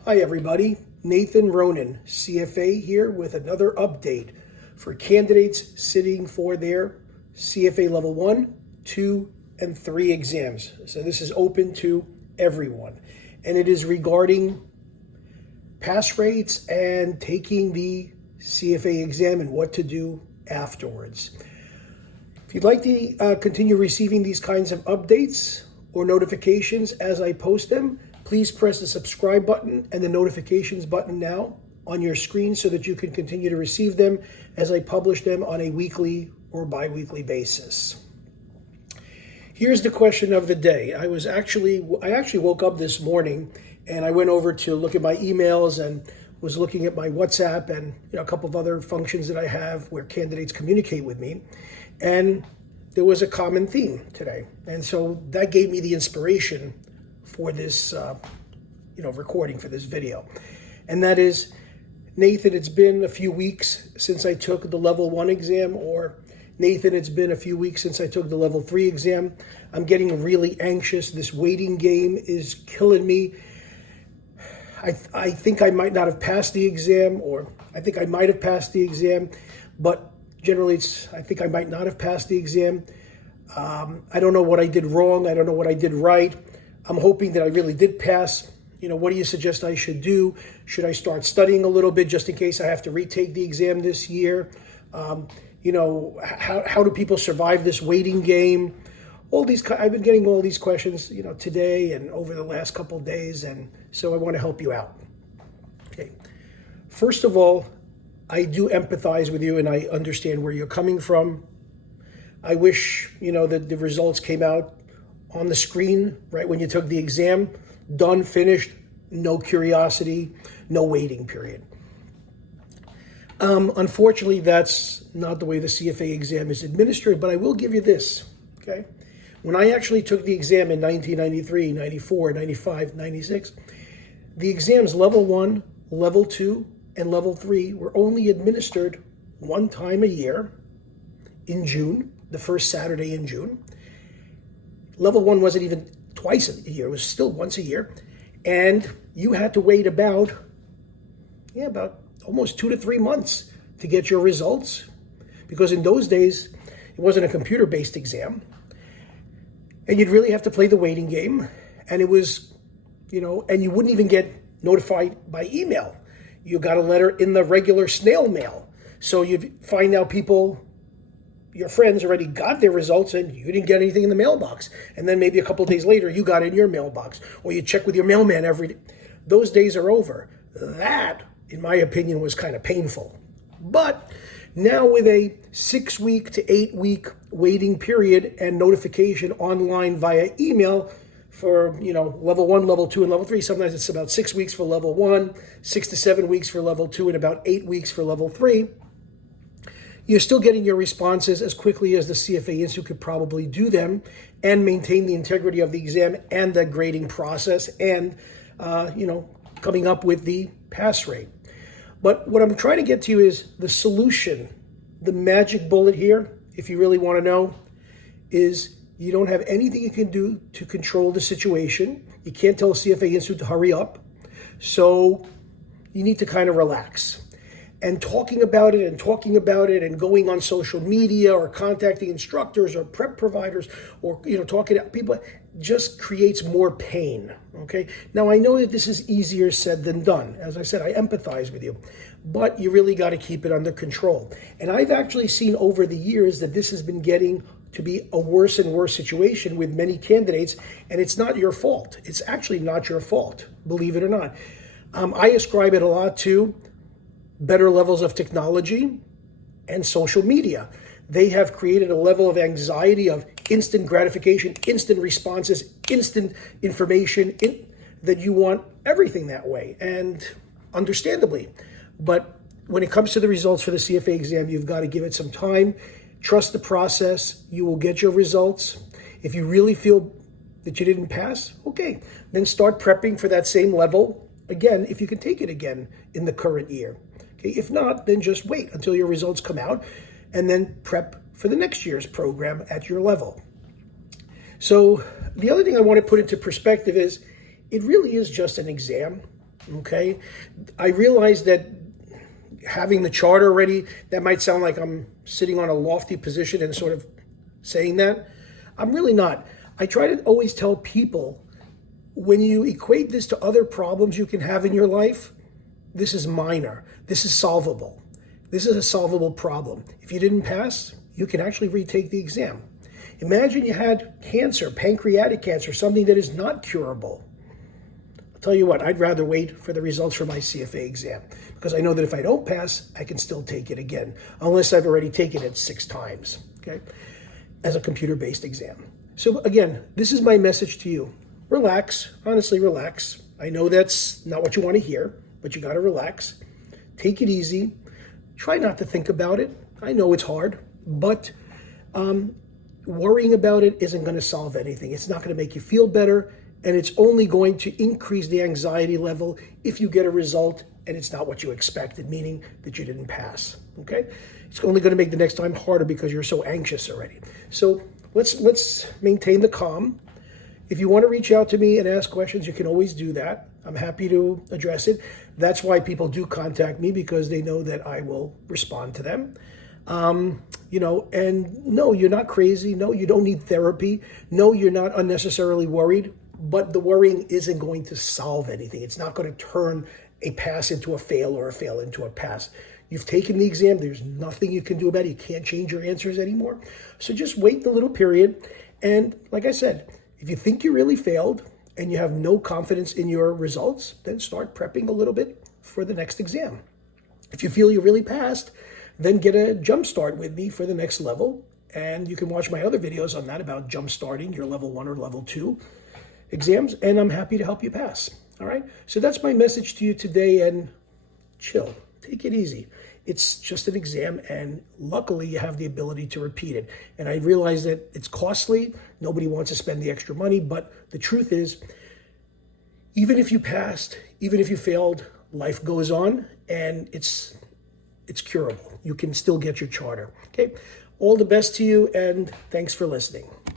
Hi everybody, Nathan Ronan, CFA here with another update for candidates sitting for their CFA Level 1, 2, and 3 exams. So this is open to everyone. And it is regarding pass rates and taking the CFA exam and what to do afterwards. If you'd like to continue receiving these kinds of updates or notifications as I post them, please press the subscribe button and the notifications button now on your screen so that you can continue to receive them as I publish them on a weekly or bi-weekly basis. Here's the question of the day. I actually woke up this morning and I went over to look at my emails and was looking at my WhatsApp and a couple of other functions that I have where candidates communicate with me. And there was a common theme today. And so that gave me the inspiration for this recording for this video. And that is, Nathan, it's been a few weeks since I took the level 1 exam, or Nathan, it's been a few weeks since I took the level 3 exam. I'm getting really anxious. This waiting game is killing me. I think I might not have passed the exam, or I think I might have passed the exam, but generally I think I might not have passed the exam. I don't know what I did wrong. I don't know what I did right. I'm hoping that I really did pass. What do you suggest I should do? Should I start studying a little bit just in case I have to retake the exam this year? How do people survive this waiting game? I've been getting all these questions, today and over the last couple of days, and so I want to help you out. Okay. First of all, I do empathize with you and I understand where you're coming from. I wish, that the results came out on the screen right when you took the exam, done, finished, no curiosity, no waiting period. Unfortunately, that's not the way the CFA exam is administered, but I will give you this, okay? When I actually took the exam in 1993, 94, 95, 96, the exams level 1, level 2, and level 3 were only administered one time a year in June, the first Saturday in June. Level 1 wasn't even twice a year, it was still once a year. And you had to wait about almost 2 to 3 months to get your results, because in those days, it wasn't a computer-based exam. And you'd really have to play the waiting game. And it was, and you wouldn't even get notified by email. You got a letter in the regular snail mail. So you'd find out your friends already got their results and you didn't get anything in the mailbox. And then maybe a couple of days later, you got it in your mailbox, or you check with your mailman every day. Those days are over. That, in my opinion, was kind of painful. But now with a 6-week to 8-week waiting period and notification online via email for, level 1, level 2, and level 3, sometimes it's about 6 weeks for level 1, 6 to 7 weeks for level 2, and about 8 weeks for level 3. You're still getting your responses as quickly as the CFA Institute could probably do them and maintain the integrity of the exam and the grading process and, coming up with the pass rate. But what I'm trying to get to is the solution. The magic bullet here, if you really want to know, is you don't have anything you can do to control the situation. You can't tell CFA Institute to hurry up. So you need to kind of relax. And talking about it and going on social media or contacting instructors or prep providers or, talking to people just creates more pain, okay? Now, I know that this is easier said than done. As I said, I empathize with you, but you really got to keep it under control. And I've actually seen over the years that this has been getting to be a worse and worse situation with many candidates, and it's not your fault. It's actually not your fault, believe it or not. I ascribe it a lot to better levels of technology and social media. They have created a level of anxiety of instant gratification, instant responses, instant information, that you want everything that way, and understandably. But when it comes to the results for the CFA exam, you've got to give it some time. Trust the process. You will get your results. If you really feel that you didn't pass, okay, then start prepping for that same level again, if you can take it again in the current year. Okay, if not, then just wait until your results come out and then prep for the next year's program at your level. So the other thing I want to put into perspective is it really is just an exam. okay? I realize that having the charter already, that might sound like I'm sitting on a lofty position and sort of saying that. I'm really not. I try to always tell people, when you equate this to other problems you can have in your life, this is minor. This is solvable. This is a solvable problem. If you didn't pass, you can actually retake the exam. Imagine you had cancer, pancreatic cancer, something that is not curable. I'll tell you what, I'd rather wait for the results for my CFA exam, because I know that if I don't pass, I can still take it again, unless I've already taken it 6 times, okay, as a computer-based exam. So again, this is my message to you. Relax, honestly relax. I know that's not what you want to hear, but you got to relax. Take it easy. Try not to think about it. I know it's hard, but worrying about it isn't going to solve anything. It's not going to make you feel better, and it's only going to increase the anxiety level if you get a result and it's not what you expected, meaning that you didn't pass, okay? It's only going to make the next time harder because you're so anxious already. So let's maintain the calm. If you want to reach out to me and ask questions, you can always do that. I'm happy to address it. That's why people do contact me, because they know that I will respond to them. And no, you're not crazy. No, you don't need therapy. No, you're not unnecessarily worried, but the worrying isn't going to solve anything. It's not going to turn a pass into a fail or a fail into a pass. You've taken the exam. There's nothing you can do about it. You can't change your answers anymore. So just wait the little period. And like I said, if you think you really failed and you have no confidence in your results, then start prepping a little bit for the next exam. If you feel you really passed, then get a jump start with me for the next level. And you can watch my other videos on that about jump starting your level 1 or level 2 exams. And I'm happy to help you pass. All right. So that's my message to you today. And chill. Take it easy. It's just an exam, and luckily you have the ability to repeat it. And I realize that it's costly. Nobody wants to spend the extra money, but the truth is, even if you passed, even if you failed, life goes on, and it's curable. You can still get your charter. Okay. All the best to you, and thanks for listening.